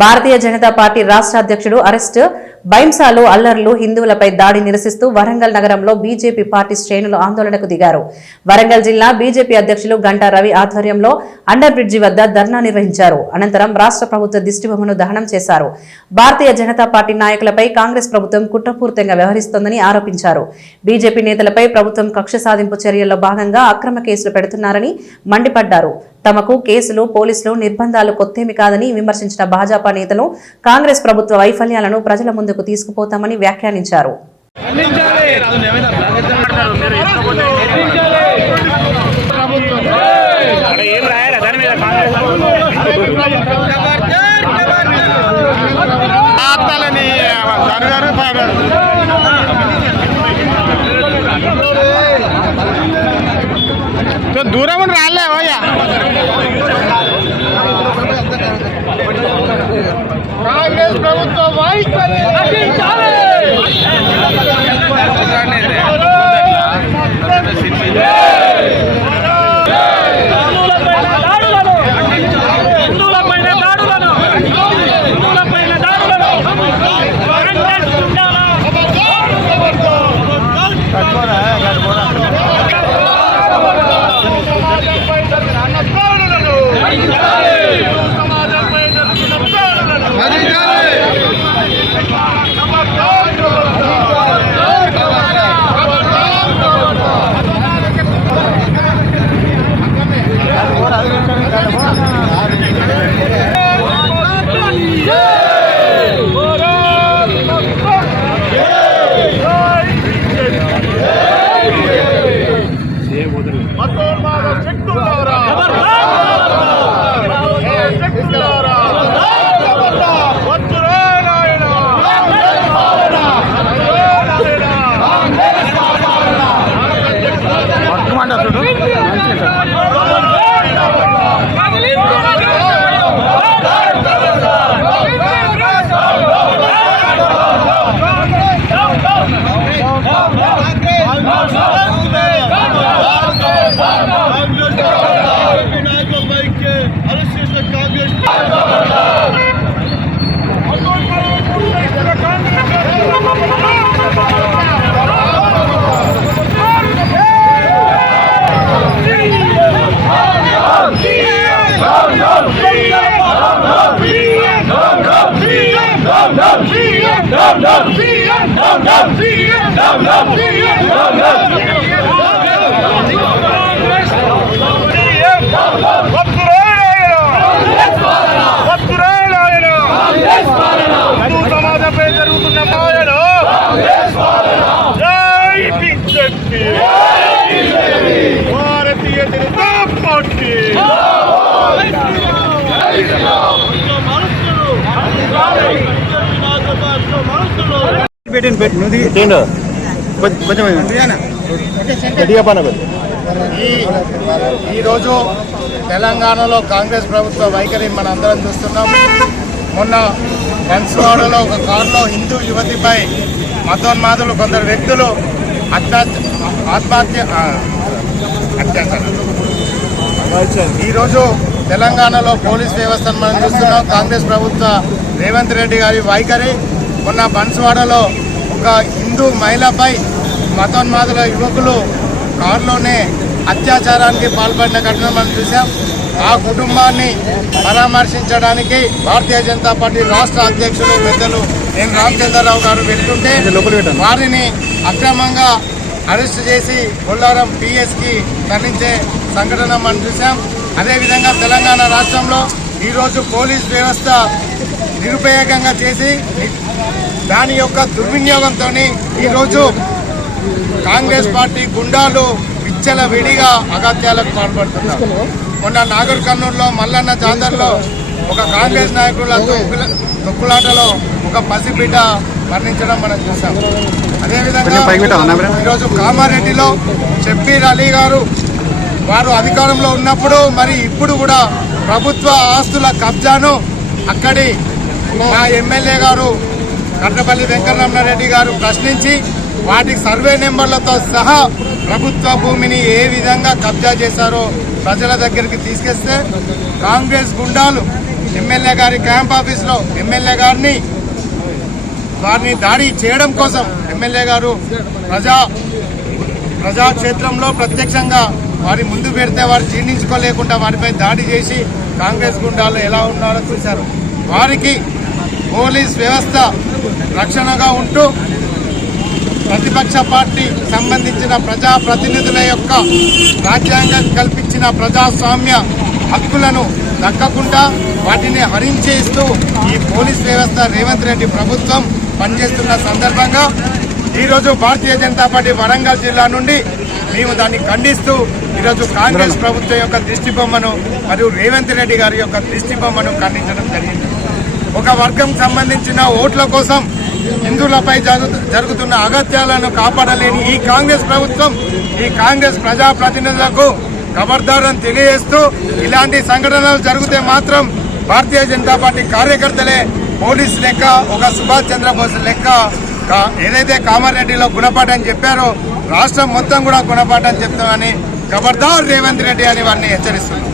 Bharatiya Janata party రాష్ట్ర అధ్యక్షుడు arrest, బైంసాలో అల్లర్లు, హిందువులపై దాడి నిరసిస్తూ వరంగల్ నగరంలో బీజేపీ పార్టీ శ్రేణులు ఆందోళనకు దిగారు. వరంగల్ జిల్లా బీజేపీ అధ్యక్షులు గంటా రవి ఆధ్వర్యంలో అండర్ బ్రిడ్జి వద్ద ధర్నా నిర్వహించారు. అనంతరం రాష్ట్ర ప్రభుత్వ దిష్టిబొమ్మను దహనం చేశారు. భారతీయ జనతా పార్టీ నాయకులపై కాంగ్రెస్ ప్రభుత్వం కుట్రపూరితంగా వ్యవహరిస్తోందని ఆరోపించారు. బీజేపీ నేతలపై ప్రభుత్వం కక్ష సాధింపు చర్యల్లో భాగంగా అక్రమ కేసులు పెడుతున్నారని మండిపడ్డారు. తమకు కేసులు, పోలీసులు, నిర్బంధాలు కొత్తేమి కాదని విమర్శించిన భాజపా నేతలు కాంగ్రెస్ ప్రభుత్వ వైఫల్యాలను ప్రజల ముందుకు తీసుకుపోతామని వ్యాఖ్యానించారు. దూరం రాలేవయ్యా. కాంగ్రెస్ ప్రభుత్వం వైఖరి సమాజంపై జరుగుతున్న మాయను భారతీయ జనతా పార్టీ ఈరోజు తెలంగాణలో కాంగ్రెస్ ప్రభుత్వ వైఖరి మన అందరం చూస్తున్నాం. మొన్న బన్స్వాడలో ఒక కారులో హిందూ యువతిపై మతోన్మాదులు కొందరు వ్యక్తులు అత్యాచారం. ఈరోజు తెలంగాణలో పోలీస్ వ్యవస్థను మనం చూస్తున్నాం. కాంగ్రెస్ ప్రభుత్వ రేవంత్ రెడ్డి గారి వైఖరి. మొన్న బన్స్వాడలో ఒక హిందూ మహిళపై మతోన్మాదుల యువకులు కారులోనే అత్యాచారానికి పాల్పడిన ఘటన మనం చూసాం. ఆ కుటుంబాన్ని పరామర్శించడానికి భారతీయ జనతా పార్టీ రాష్ట్ర అధ్యక్షులు పెద్దలు ఎన్ రామచంద్రరావు గారు వెళ్తుంటే వారిని అక్రమంగా అరెస్టు చేసి బొల్లారం పిఎస్కి తరలించే సంఘటన మనం చూసాం. అదేవిధంగా తెలంగాణ రాష్ట్రంలో ఈరోజు పోలీస్ వ్యవస్థ నిరుపయోగంగా చేసి దాని యొక్క దుర్వినియోగంతో ఈరోజు కాంగ్రెస్ పార్టీ గుండాలు విచ్చల విడిగా అగత్యాలకు పాల్పడుతున్నారు. మొన్న నాగర్ కర్నూలులో మల్లన్న జాతరలో ఒక కాంగ్రెస్ నాయకుల తొక్కులాటలో ఒక పసిబిడ్డ మరణించడం మనం చూసాం. అదేవిధంగా ఈరోజు కామారెడ్డిలో షబ్బీర్ అలీ గారు వారు అధికారంలో ఉన్నప్పుడు మరి ఇప్పుడు కూడా ప్రభుత్వ ఆస్తుల కబ్జాను అక్కడి మా ఎమ్మెల్యే గారు కట్టపల్లి వెంకటరమణారెడ్డి గారు ప్రశ్నించి వాటికి సర్వే నెంబర్లతో సహా ప్రభుత్వ భూమిని ఏ విధంగా కబ్జా చేశారో ప్రజల దగ్గరికి తీసుకెళ్తే కాంగ్రెస్ గుండాలు ఎమ్మెల్యే గారి క్యాంప్ ఆఫీస్లో ఎమ్మెల్యే గారిని వారిని దాడి చేయడం కోసం ఎమ్మెల్యే గారు ప్రజాక్షేత్రంలో ప్రత్యక్షంగా వారి ముందు పెడితే వారు జీర్ణించుకోలేకుండా వారిపై దాడి చేసి కాంగ్రెస్ గుండాలు ఎలా ఉన్నారో చూశారు. వారికి పోలీస్ వ్యవస్థ రక్షణగా ఉంటూ ప్రతిపక్ష పార్టీ సంబంధించిన ప్రజాప్రతినిధుల యొక్క రాజ్యాంగం కల్పించిన ప్రజాస్వామ్య హక్కులను దక్కకుండా వాటిని హరించేస్తూ ఈ పోలీస్ వ్యవస్థ రేవంత్ రెడ్డి ప్రభుత్వం పనిచేస్తున్న సందర్భంగా ఈరోజు భారతీయ జనతా పార్టీ వరంగల్ జిల్లా నుండి మేము దాన్ని ఖండిస్తూ ఈరోజు కాంగ్రెస్ ప్రభుత్వం యొక్క దిష్టిబొమ్మను మరియు రేవంత్ రెడ్డి గారి యొక్క దిష్టిబొమ్మను ఖండించడం జరిగింది. ఒక వర్గం సంబంధించిన ఓట్ల కోసం హిందువులపై జరుగుతున్న అగత్యాలను కాపాడలేని ఈ కాంగ్రెస్ ప్రభుత్వం ఈ కాంగ్రెస్ ప్రజాప్రతినిధులకు ఖబర్దారని తెలియజేస్తూ ఇలాంటి సంఘటనలు జరిగితే మాత్రం భారతీయ జనతా పార్టీ కార్యకర్తలే పోలీసు లెక్క ఒక సుభాష్ చంద్రబోస్ లెక్క ఏదైతే కామారెడ్డిలో గుణపాఠం చెప్పారో రాష్ట్రం మొత్తం కూడా గుణపాఠం చెప్తామని ఖబర్దార్ రేవంత్ రెడ్డి అని వారిని హెచ్చరిస్తున్నారు.